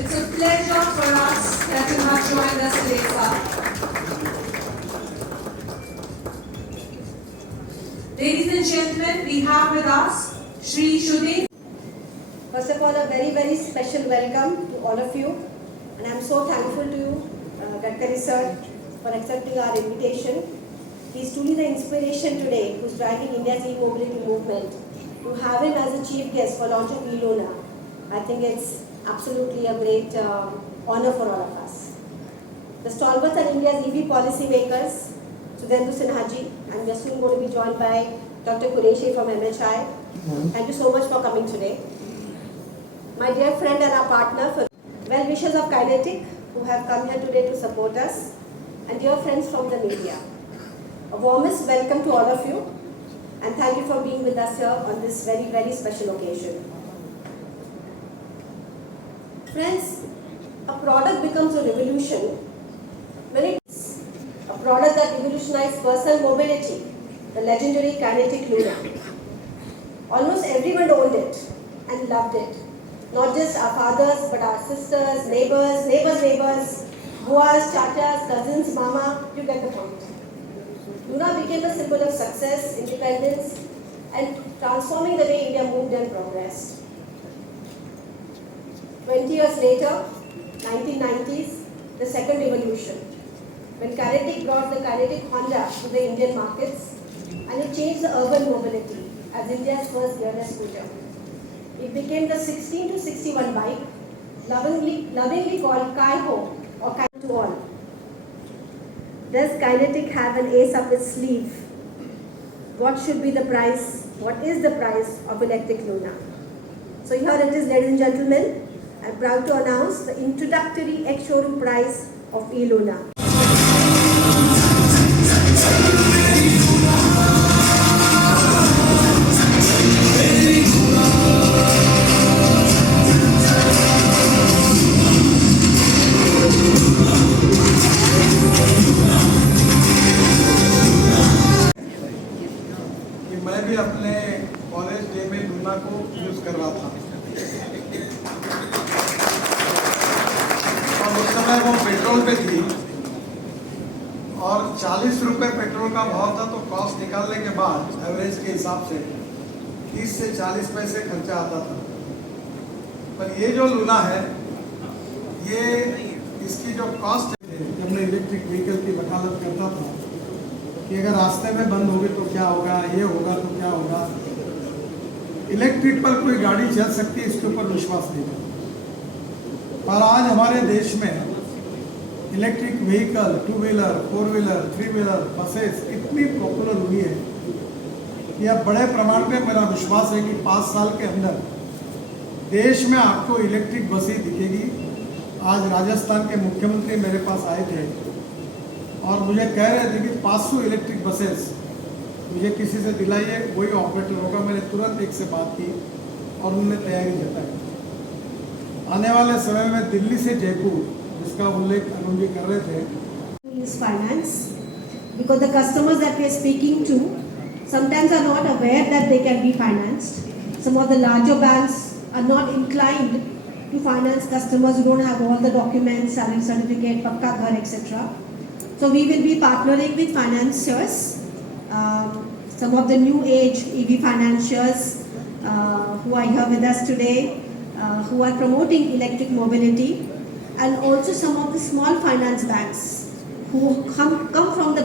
It's a pleasure for us that you have joined us today, sir. Ladies and gentlemen, we have with us Shri Shudin. First of all, a very, very special welcome to all of you. And I'm so thankful to you, Gadkari sir, for accepting our invitation. He's truly the inspiration today who's driving India's e-mobility movement. To have him as a chief guest for launch of e-Luna, I think it's absolutely a great honor for all of us. The stalwarts are India's EV policy makers, Sudhendu Sinha ji, and we are soon going to be joined by Dr. Qureshi from MHI. Thank you so much for coming today. My dear friend and our partner, for well-wishers of Kinetic, who have come here today to support us, and dear friends from the media. A warmest welcome to all of you, and thank you for being with us here on this very, very special occasion. Friends, a product becomes a revolution when it's a product that revolutionized personal mobility, the legendary Kinetic Luna. Almost everyone owned it and loved it. Not just our fathers, but our sisters, neighbors, buas, chatas, cousins, mama, you get the point. Luna became a symbol of success, independence, and transforming the way India moved and progressed. 20 years later, 1990s, the second revolution, when Kinetic brought the Kinetic Honda to the Indian markets, and it changed the urban mobility as India's first gearless scooter. It became the 16 to 61 bike, lovingly called Kaiho or Kai to all. Does Kinetic have an ace up its sleeve? What should be the price? What is the price of electric Luna? So here it is, ladies and gentlemen. I'm proud to announce the introductory ex-showroom price of e-Luna. मैं भी अपने college day में Luna को use कर रहा था और उस समय वो पेट्रोल पे थी और 40 रुपए पेट्रोल का भाव था, तो कॉस्ट निकालने के बाद एवरेज के हिसाब से 30 से 40 पैसे खर्चा आता था। पर ये जो लूना है, ये इसकी जो कॉस्ट है, जब मैं इलेक्ट्रिक व्हीकल की वकालत करता था कि अगर रास्ते में बंद होगी तो क्या होगा, ये होगा तो क्या होगा, इलेक्ट्रिक पर कोई गाड़ी चल सकती है, इसके ऊपर विश्वास नहीं था। पर आज हमारे देश में electric vehicle, 2 wheeler, 4 wheeler, 3 wheeler, buses इतनी पॉपुलर हुई है कि अब बड़े प्रमाण में मेरा विश्वास है कि 5 साल के अंदर देश में आपको इलेक्ट्रिक बसें दिखेगी। आज राजस्थान के मुख्यमंत्री मेरे पास आए थे और मुझे कह रहे थे कि 500 इलेक्ट्रिक बसेस मुझे किसी से दिलाइए, वही ऑपरेटर होगा। मैंने तुरंत एक से बात की और उन्होंने तैयारी जताई। आने वाले समय में दिल्ली से जयपुर, जिसका उल्लेख अरुण जी कर रहे थे, Use finance because the customers that we are speaking to sometimes are not aware that they can be financed. Some of the larger banks are not inclined to finance customers who don't have all the documents, salary certificate, pakka ghar, etc. So we will be partnering with financiers, some of the new age EV financiers who are here with us today, who are promoting electric mobility, and also some of the small finance banks who come from the